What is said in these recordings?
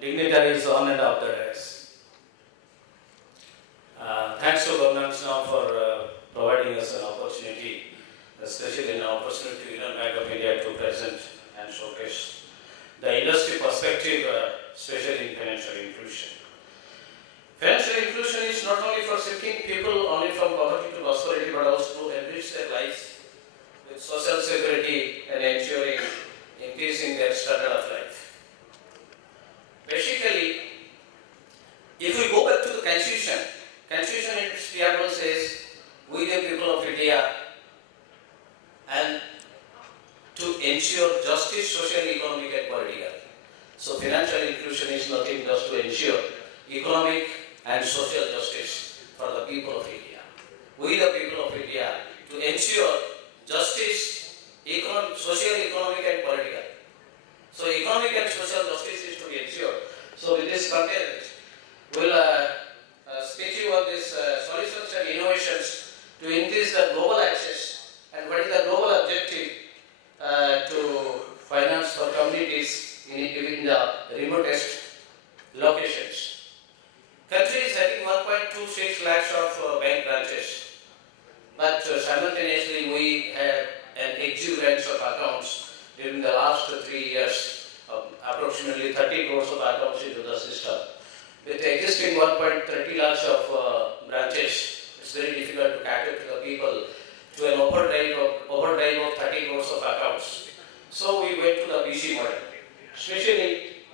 dignitaries on and off the dais. Thanks to governments now for providing us an opportunity, especially an opportunity to Union Bank of India to present and showcase the industry perspective, especially in financial inclusion. Financial inclusion is not only for shifting people only from poverty to prosperity, but also to enrich their lives with social security and ensuring increasing their standard of life. Basically, if we go back to the Constitution in its preamble says, we the people of India, and to ensure justice, social, economic and political. So financial inclusion is nothing just to ensure economic and social justice for the people of India. We the people of India to ensure justice, social, economic and political. So economic and social justice is to be ensured. So with this content, we'll speak to you on these solutions and innovations to increase the global access and what is the global objective to finance for communities in the remotest locations. Country is having 1.26 lakhs of bank branches, but simultaneously we have an exuberance of accounts during the last 3 years, approximately 30 crores of accounts into the system. With the existing 1.30 lakhs of branches, it's very difficult to cater to the people to an overdrive of 30 crores of accounts. So we went to the BC model, especially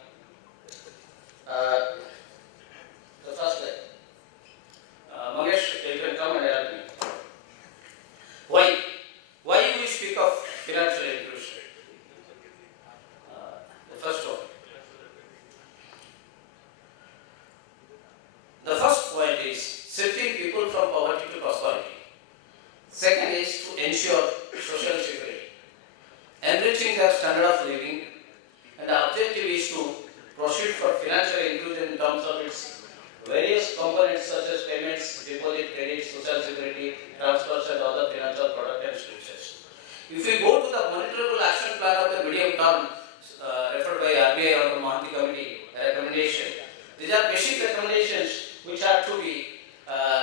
the first line. Mangesh, you can come and help me. Why we speak of financial inclusion? The first one. The first point is shifting people from poverty to prosperity. Second is to ensure social security, enriching their standard of living, and the objective is to proceed for financial inclusion in terms of its various components such as payments, deposit, credit, social security, transfers and other financial product and services. If we go to the monitorable action plan of the medium term referred by RBI or the Mohanty Committee recommendation, these are basic recommendations which are to be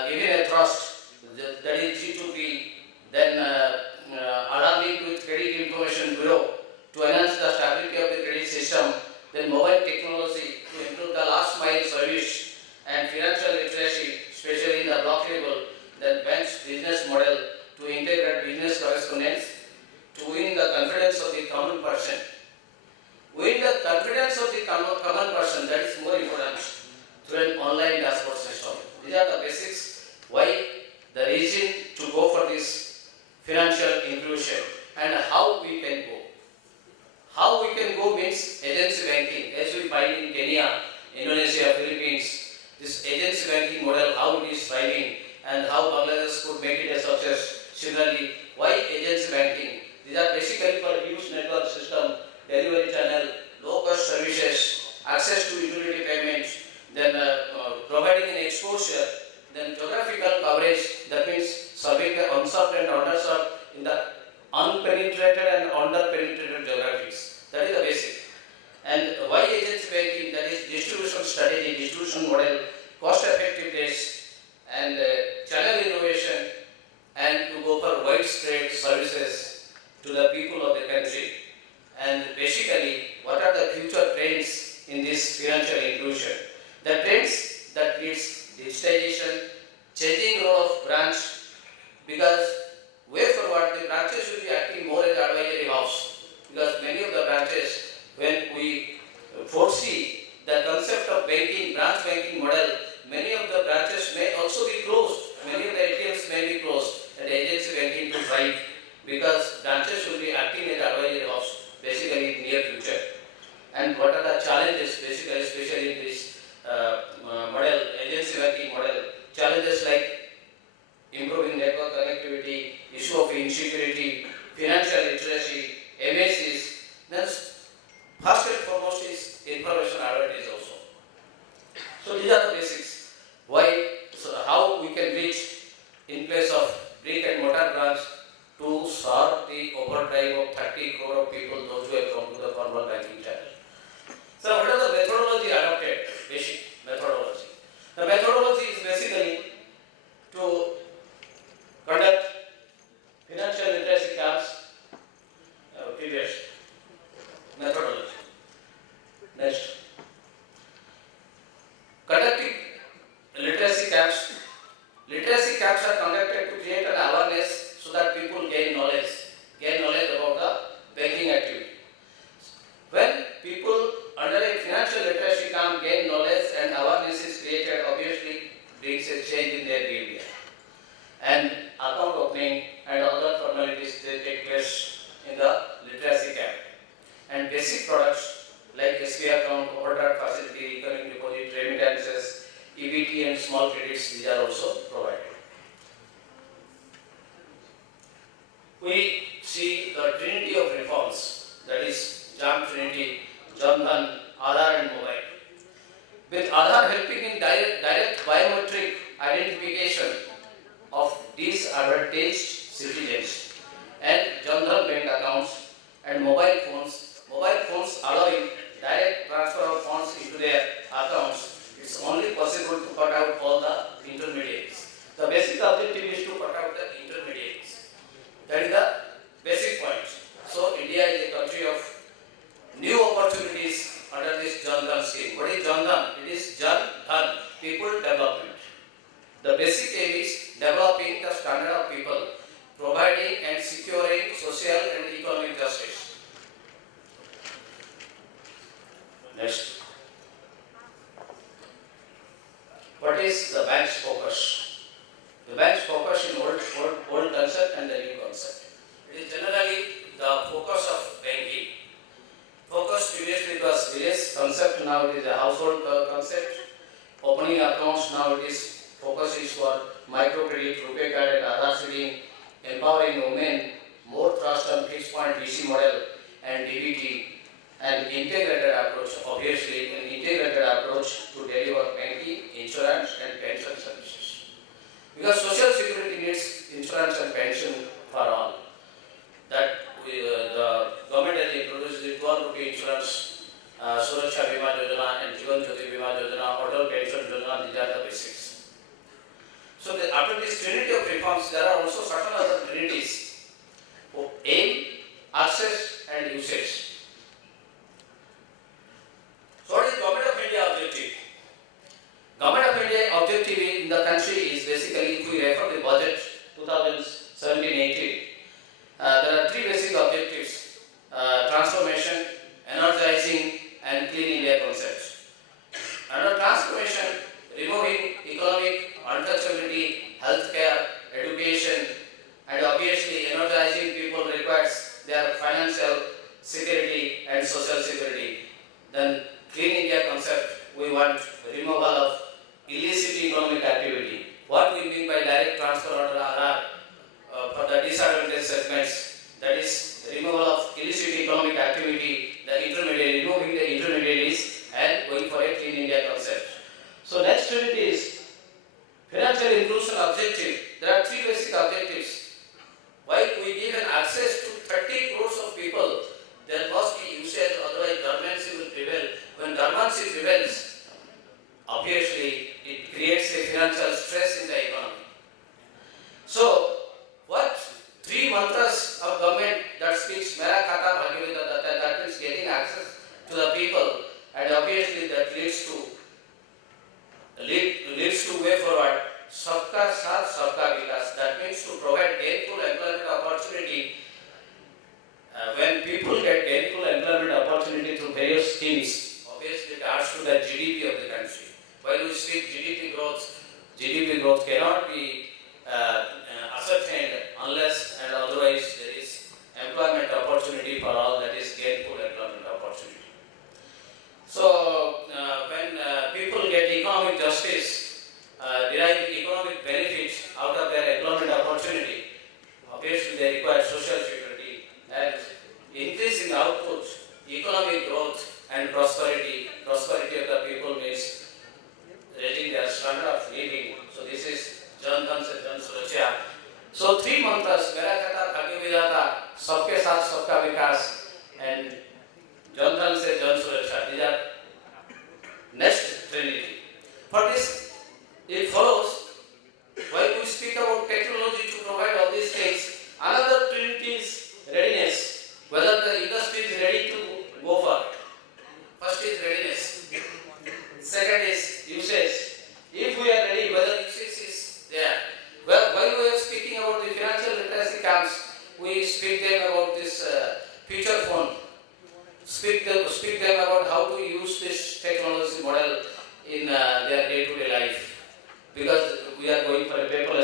given a trust, that is G2P, then Aadhaar linked with Credit Information Bureau to enhance the stability of the credit system, then mobile technology to improve the last mile service and financial literacy, especially in the block level, then bank's business model to integrate business correspondence, to win the confidence of the common person. Win the confidence of the common person, that is more important, through an online dashboard system. These are the basics why the reason to go for this financial inclusion and how we can go. How we can go means agency banking, as we find in Kenya, Indonesia, Philippines. This agency banking model, how it is thriving and how Bangladesh could make it a success. Similarly, why agency banking? These are basically for huge network system, delivery channel, low-cost services, access to utility payments, then providing an exposure, then geographical coverage, that means serving the unserved and underserved in the unpenetrated and underpenetrated geographies. That is the basic. And why agency banking? That is distribution strategy, distribution model, cost effectiveness, and channel innovation, and to go for widespread services to the people of the country. And basically, what are the future trends in this financial inclusion? The trends that needs digitization, changing role of branch, because way forward the branches will be acting more as advisory house, because many of the branches, when we foresee the concept of banking, branch banking model, many of the branches may also be closed, many of the ATMs may be closed, and agency banking to thrive, because branches will be acting as advisory house, basically in near future. And what are the challenges, basically, especially in this model, agency banking model? Challenges like improving network connectivity, issue of insecurity, financial literacy, MSCs. Then first and foremost is information advantage also. So these are the basics. Why? So how we can reach in place of brick and mortar branch to serve the overdrive of 30 crore of people, those who have come to the formal banking channel. So what are the methodology adopted? Literacy camps are conducted to create an awareness so that people gain knowledge about the banking activity. When people under a financial literacy camp gain knowledge and awareness is created, obviously brings a change in their behavior. And account opening and other formalities they take place in the literacy camp. And basic products like SB account, overdraft facility, recurring deposit, remittances, EBT and small credits, these are also provided. We see the trinity of reforms, that is JAM Trinity, Jan Dhan, Aadhaar and mobile. With Aadhaar helping in direct biometric identification of disadvantaged citizens and Jan Dhan bank accounts and mobile phones allowing direct transfer of funds into their accounts, it's only possible to cut out all the intermediaries. The basic objective is to cut out the intermediaries. That is the basic point. So India is a country of new opportunities under this Jan Dhan scheme. What is Jan Dhan? It is Jan Dhan, people development. The basic aim is developing the standard of people, providing and securing social and economic justice. Next. What is the bank's focus? The bank's focus in old concept and the new concept. It is generally the focus of banking. Focus previously was village concept, now it is a household concept. Opening accounts, now it is focus is for microcredit, RuPay card and Aadhaar seeding, empowering women, more trust on fixed point DC model and DBT, and integrated approach, obviously an integrated approach to deliver banking, insurance and pension services. Because social security needs insurance and pension for all. That the government has introduced the 12 rupee insurance, Suraksha Bima Yojana and Jivan Jyoti Bima Yojana, Auto Pension Yojana, these are the basics. So after this trinity of reforms, there are also certain other trinities of aim, access and usage. So what is Government of India objective? Government of India objective in the country is basically, if we refer the budget 2017-18, there are three basic objectives: transformation, energizing and clean India concepts. Under transformation, removing economic untouchability, healthcare, education, and obviously energizing people requires their financial security and social security. Then clean India concept, we want removal of illicit economic activity. What we mean by direct transfer under Aadhaar for the disadvantaged segments, that is removal of illicit economic activity, removing the intermediaries and going for a clean India concept. So next unit is financial inclusion objective. There are three basic objectives. While we give an access to 30 crores of people, there must be usage, otherwise dormancy will prevail. When dormancy prevails, obviously it creates a financial stress in the economy. So, what three mantras of government that speaks Mera Khata Bhagavata, that means getting access to the people, and obviously that leads to way forward. Sabka Saath Sabka Vikas, that means to provide gainful employment opportunity. When people get gainful employment opportunity through various schemes, obviously it adds to the GDP of the country. While we speak GDP growth cannot be ascertained unless and otherwise there is employment opportunity for all, that is gainful employment opportunity. So when people get economic justice, derive economic benefits out of their employment opportunity, obviously they require social security and increasing output, economic growth and prosperity. Prosperity of the people means raising their standard of living. So this is Jan Dhan se Jan Suraksha. So three mantras, Mera Khata Bhagya Vidhata, Sabke Saath Sabka Vikas and Jan Dhan se Jan Suraksha. These are next trinity. For this, it follows, while we speak about technology to provide all these things, another trinity is readiness, whether the industry is ready to go for it. First is readiness. Second is usage. If we are ready, whether usage is there.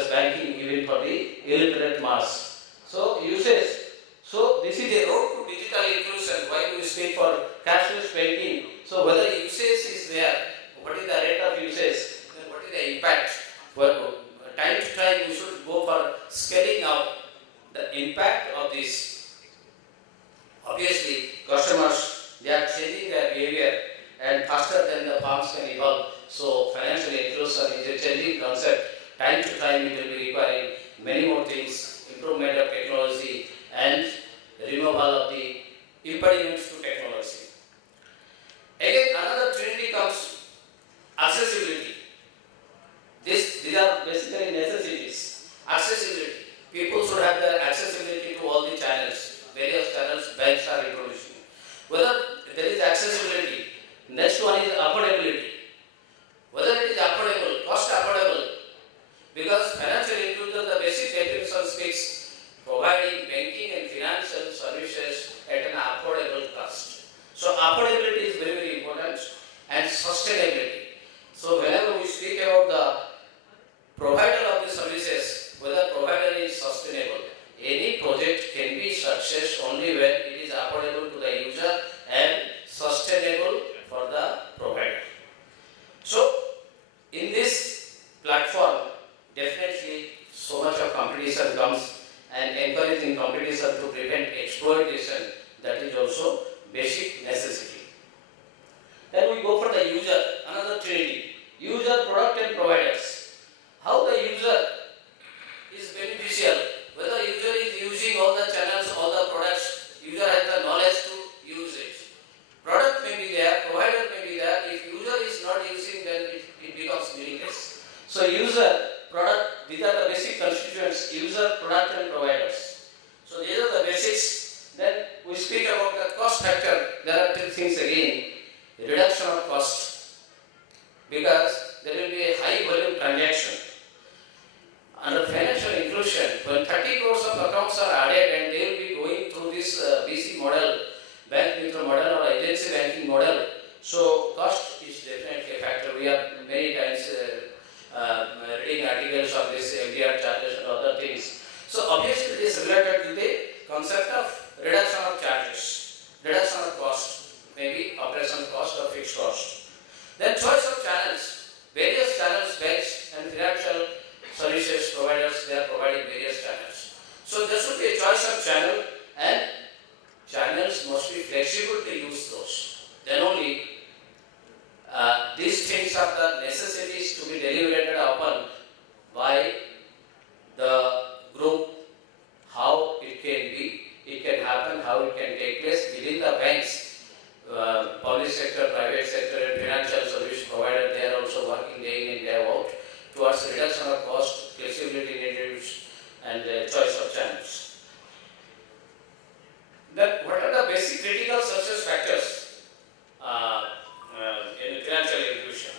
banking even for the illiterate mass. So usage. So this is a road to digital inclusion. Why we speak for cashless banking? So whether usage is there, what is the rate of usage, then what is the impact? Well, time to time we should go for scaling up the impact of this. Obviously, customers, they are changing their behavior and faster than the firms can evolve. So financial inclusion is a changing concept. Time to time it will be requiring many more things, improvement of technology and removal of the impediments to technology. Again, another trinity comes accessibility. These are basically necessities. Accessibility. People should have their accessibility to all the channels. Various channels banks are introducing. Whether there is accessibility, next one is affordability. Whether it is affordable, cost affordable. Because financial inclusion, the basic definition speaks providing banking and financial services at an affordable cost. So affordability is very, very important, and sustainability. So whenever we speak about the provider of the services, whether provider is sustainable, any project can be success only when it is affordable to the user and sustainable for the provider. So in this platform, definitely so much of competition comes, and encouraging competition to prevent exploitation, that is also basic necessity. Then we go for the user, another trinity. User, product and providers. How the user is beneficial, whether user is using all the channels, all the products, user has the knowledge to use it. Product may be there, provider may be there. If user is not using, then it becomes meaningless. So user, product, these are the basic constituents, user, product and providers. So these are the basics. Then we speak about the cost factor. There are two things again. Reduction of cost, because there will be a high volume transaction. Under financial inclusion, when 30 crores of accounts are added and they will be going through this BC model, bank neutral model or agency banking model, so cost is definitely a factor. We are many times reading articles of this MDR charges and other things. So obviously it is related to the concept of reduction of charges, reduction of cost, maybe operational cost or fixed cost. Then choice of channels, various channels, banks and financial services providers, they are providing various channels. So there should be a choice of channel, and channels must be flexible to use those. Then only these things are the necessities to be deliberated upon by the group, how it can be, it can happen, how it can take place within the banks, public sector, private sector and financial service provider, they are also working day in and day out towards reduction of cost, flexibility needed and choice of channels. Then what are the basic critical success factors in financial inclusion?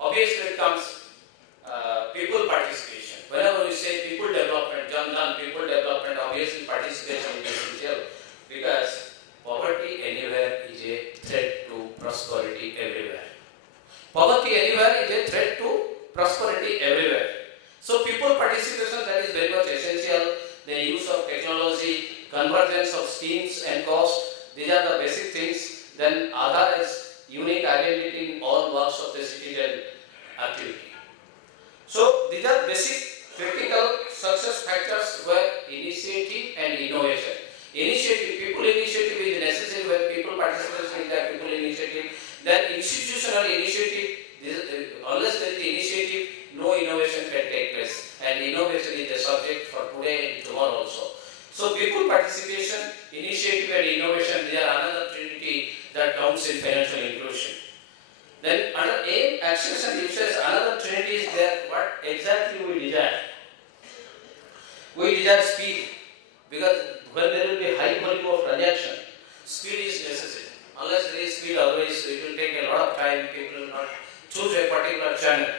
Obviously it comes people participation. Whenever we say people development, people development, obviously participation is essential, because poverty anywhere is a threat to prosperity everywhere. Poverty anywhere is a threat to prosperity everywhere. So people participation, that is very much essential. The use of technology, convergence of schemes and cost, these are the basic things. Then Aadhaar is unique identity in all walks of the citizen activity. So these are basic critical success factors where initiative and innovation. Initiative, people initiative is necessary when people participate in that people initiative. Then institutional initiative, unless there is initiative, no innovation can take place. And innovation is the subject for today and tomorrow also. So people participation, initiative and innovation, they are another trinity that counts in financial inclusion. Then under aim, actions and uses, another trinity is there. What exactly we desire? We desire speed, because when there will be high volume of transaction, speed is necessary. Unless there is speed, otherwise it will take a lot of time, people will not choose a particular channel.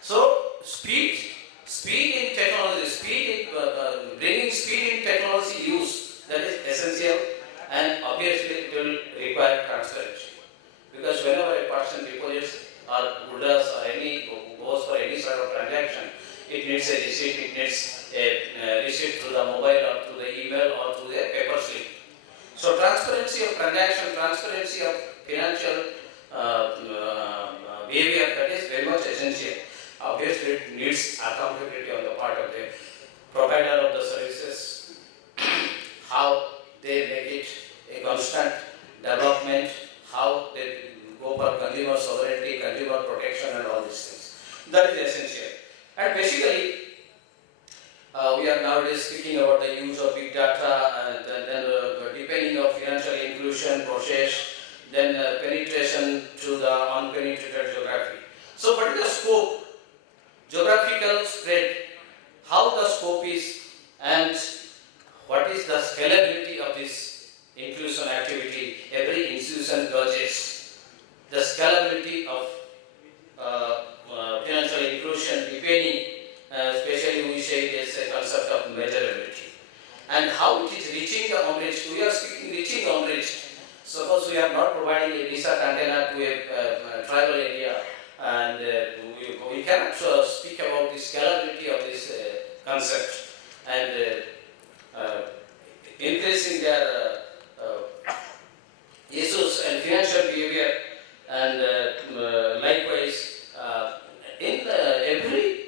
So speed in technology, bringing speed in technology use, that is essential, and obviously it will require transparency. Because whenever a person deposits or does or goes for any sort of transaction, it needs a receipt, it needs a receipt through the mobile or through the email or through the paper slip. So transparency of transaction, transparency of financial behavior, that is very much essential. Obviously, it needs accountability on the part of the provider of the services, how they make it a constant development, how they go for consumer sovereignty, consumer protection and all these things. That is essential. And basically, we are nowadays speaking about the use of big data and then deepening of financial inclusion process, then penetration to the unpenetrated geography. So what is the scope, geographical spread, how the scope is, and what is the scalability of this inclusion activity? Every institution gauges the scalability of financial inclusion depending, especially we say it is a concept of measurability. And how it is reaching the unreached. We are speaking reaching the unreached. Suppose we are not providing a research antenna to a tribal area, and we cannot speak about the scalability of this concept and increasing their issues and financial behavior, and likewise in every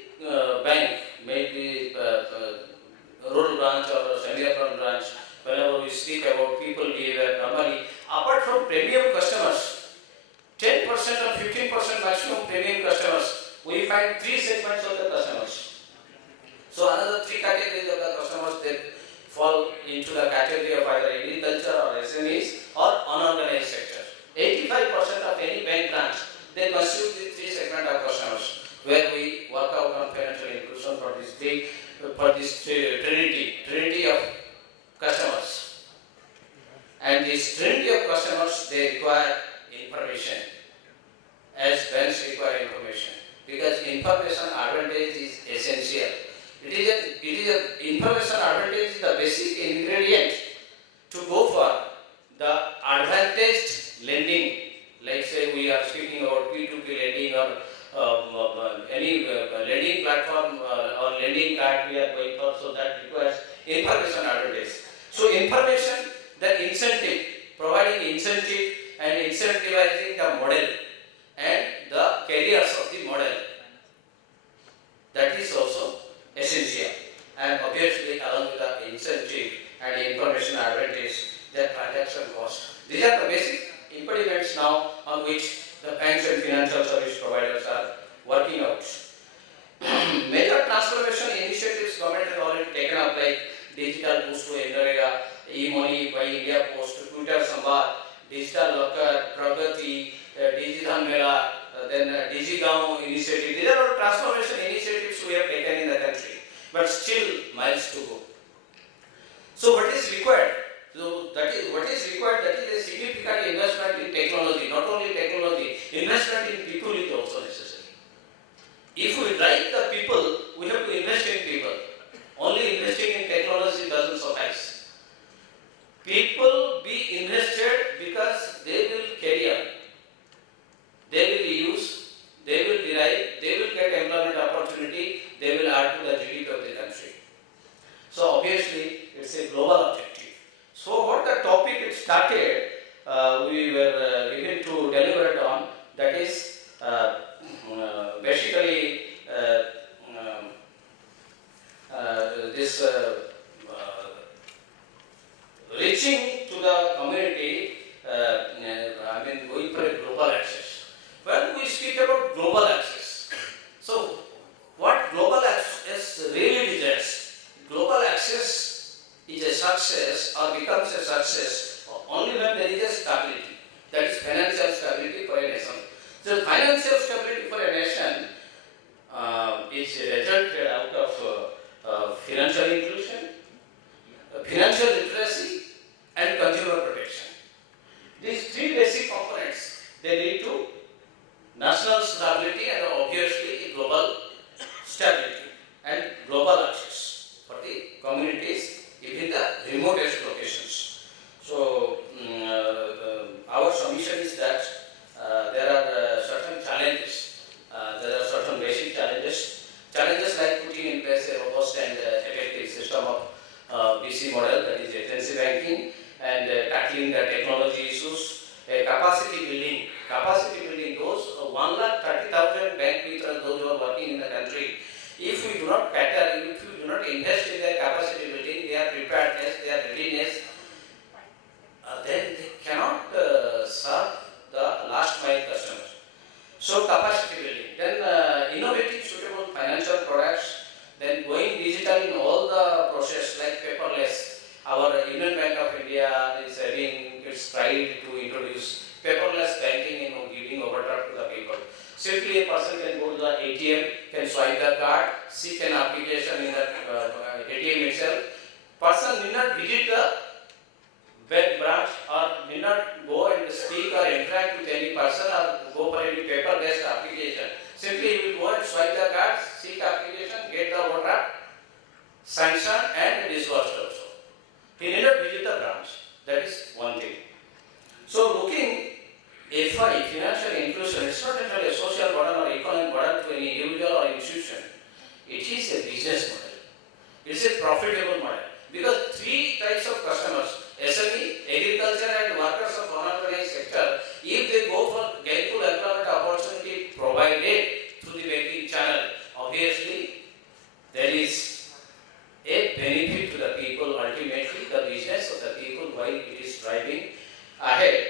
bank, maybe rural branch or semi-urban branch, whenever we speak about people behavior, normally apart from premium customers, 10% or 15% maximum premium customers, we find three segments of the customers. So another three categories of the customers, they fall into the category of either agriculture or SMEs or unorganized sector. 85% of any bank branch, they constitute the three segment of customers, where we work out on financial inclusion for this trinity of customers. And this trinity of customers, they require information, as banks require information, because information advantage is essential. Information advantage is the basic ingredient to go for the advantaged lending. Like say we are speaking about P2P lending or any lending platform or lending card we are going for, so that requires information advantage. So information, the incentive, providing incentive and incentivizing the model and the carriers of the model, that is also essential. And obviously along with the incentive and information advantage, the transaction cost. These are the basic impediments now on which the banks and financial service providers are working out. Major transformation initiatives government has already taken up, like digital push to Panigrahi, e-money by India Post, Twitter Samvad, digital locker, Pragati, Digidhan Mela, then Digigaon initiative. These are all transformation initiatives we have taken in the country, but still miles to go. So what is required? So that is what is required. That is a significant investment in technology. Not only technology, investment in people is also necessary. If we drive the people, we have to invest in people. Only investing in technology doesn't suffice. People be invested because they will carry on, they will use, they will derive, they will get employment opportunity, they will add to the GDP of the country. So obviously it's a global objective. So what the topic it started, we were beginning to deliberate on, that is basically this reaching to the community, going for a global access. When we speak about global access, so what global access really desires? Global access is a success or becomes a success only when there is a stability, that is financial stability for a nation. So financial stability for a nation is resulted out of financial inclusion, financial literacy and consumer protection. These three basic components, they lead to national stability and obviously global stability and global access for the communities, even the remotest locations. So our submission is that there are certain challenges, there are certain basic challenges like BC model, that is agency banking, and tackling the technology issues, capacity building. Capacity building, those 1,30,000 bank mitras, those who are working in the country, if we do not cater, if we do not invest in their capacity building, their preparedness, their readiness, then they cannot serve the last mile customers. So capacity building, then innovating suitable financial products, then going digital in all the process like paperless. Our Union Bank of India is having its pride to introduce paperless banking and giving overdraft to the people. Simply a person can go to the ATM, can swipe the card, seek an application in the ATM itself. Person need not visit the bank branch or need not go and speak or interact with any person or go for any paper-based application. Simply he will go and swipe the card, seek application, get the overdraft, sanction and disbursed also. He need not visit the branch. That is one thing. So looking FI, financial inclusion, is not only a social burden or economic burden to any individual or institution. It is a business model. It is a profitable model. Because three types of customers, SME, agriculture and workers of unorganized sector, if they go for gainful employment opportunity provided through the banking channel, obviously there is a benefit to the people. Ultimately, the business of the people, while it is driving ahead,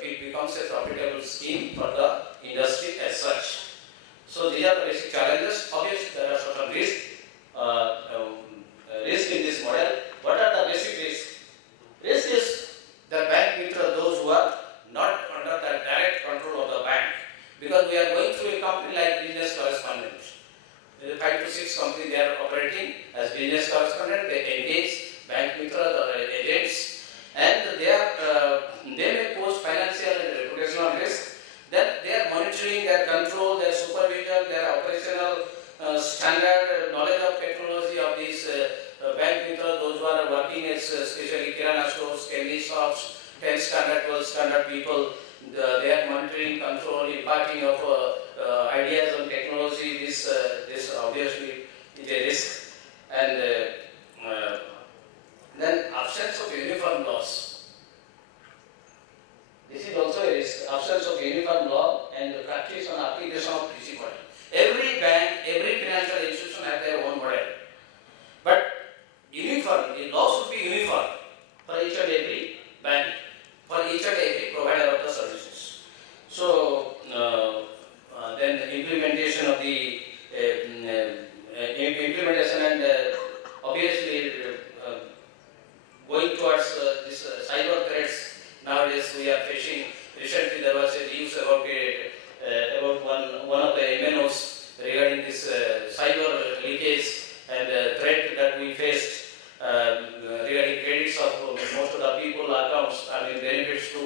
it becomes a profitable scheme for the industry as such. So these are the basic challenges. Obviously, there are certain risks in this model. What are the basic risks? Risk is the bank mitra, those who are not under the direct control of the bank. Because we are going through a company like business correspondent. 5 to 6 companies they are operating as business correspondent. They engage bank mitra or agents, and they may pose financial and reputational risk. Then they are monitoring, their control, their supervision, their operational standard knowledge of technology of these bank mitra, those who are working as especially kirana stores, candy shops, 10 standard, 12 standard people. They are monitoring, control, imparting of ideas on technology. This obviously is a risk. And then absence of uniform laws. This is also a risk. Absence of uniform law and the practice on application of DC model. Every bank, every financial institution has their own model. But uniform, the law should be uniform for each and every bank, for each and every provider of the services. So then the implementation of the implementation and obviously going towards this cyber threats. Nowadays we are facing. Recently there was a news about one of the MNOs regarding this cyber leakage and threat that we faced regarding credits of most of the people accounts, benefits to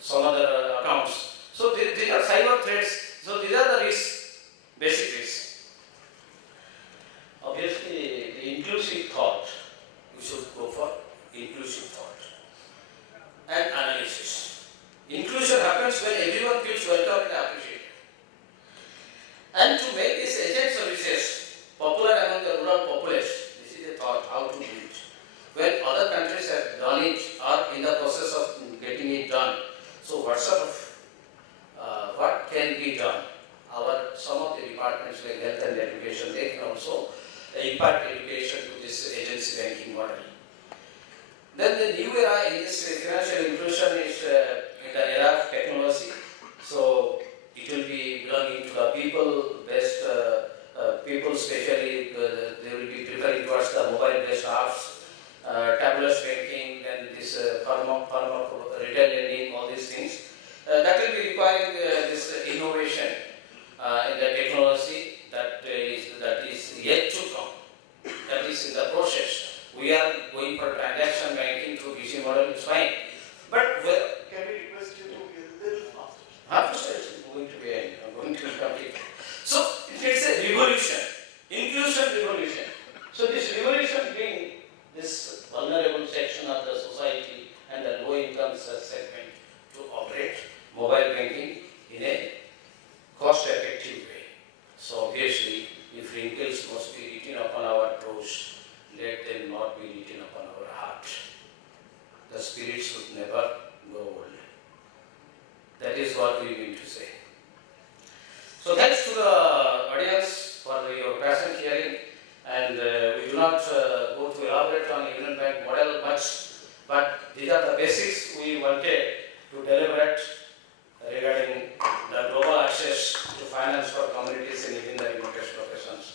some other accounts. So these are cyber threats. So these are the risks, basic risks. Obviously, the inclusive thought, we should go for inclusive thought and analysis. Inclusion happens when everyone feels welcome and appreciated. And to make these agent services popular among the rural populace, this is a thought how to do it. When other countries have done it or in the process of getting it done, so what can be done? Some of the departments like health and education, they can also impart education to this agency banking model. Then the new era in this financial inclusion is in the era of technology. So it will be belonging to the people-based, people especially, they will be preferring towards the mobile-based apps, tabless banking, then this form of retail lending, all these things. That will be requiring this innovation in the technology that is yet to come. That is in the process. We are going for transaction banking through BC model, it's fine. But can we request you to be a little faster? After it's going to be complete. So it's a revolution, inclusion revolution. So this revolution being this vulnerable section of the society and the low income segment to operate mobile banking in a cost effective way. So obviously, if wrinkles must be written upon our toes, let them not be written upon our development bank model much, but these are the basics we wanted to deliberate regarding